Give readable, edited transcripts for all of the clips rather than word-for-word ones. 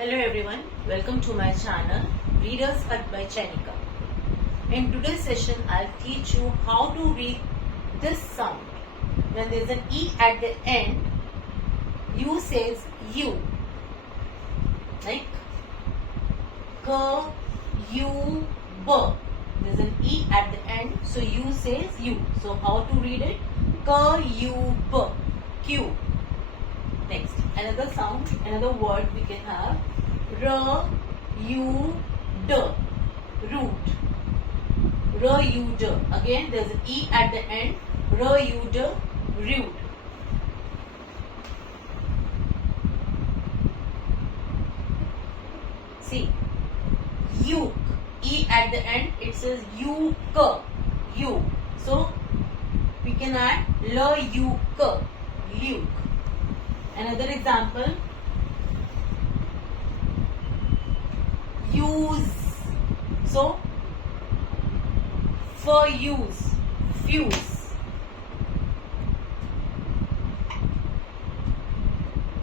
Hello everyone, welcome to my channel Reader's Hut by Chenika. In today's session, I'll teach you how to read this sound. When there's an E at the end, U says U. Like K, U, B. There's an E at the end, so U says U. So how to read it? K, U, B. Q. Next, another sound, another word we can have. R, U, D. Root. R, U, D. Again, there's an E at the end. R, U, D. Root. See, uke. E at the end, it says uke. U. So, we can add L, uke. Luke. Another example, use. So, for use, fuse.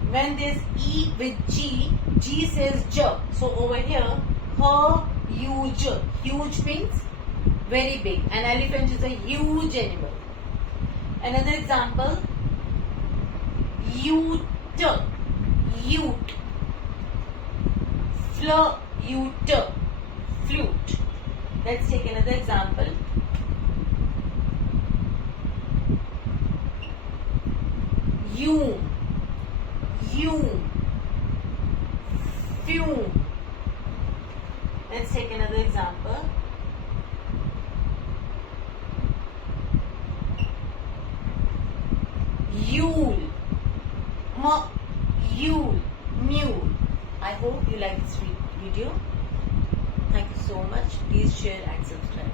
When there's E with G, G says J. So over here, huge. Huge means very big. An elephant is a huge animal. Another example, ute. Ute. Flute. Flute. Let's take another example. Fume. Fume. Let's take another example. Yule. Yule. Mule. I hope you like this video. Thank you so much. Please share and subscribe.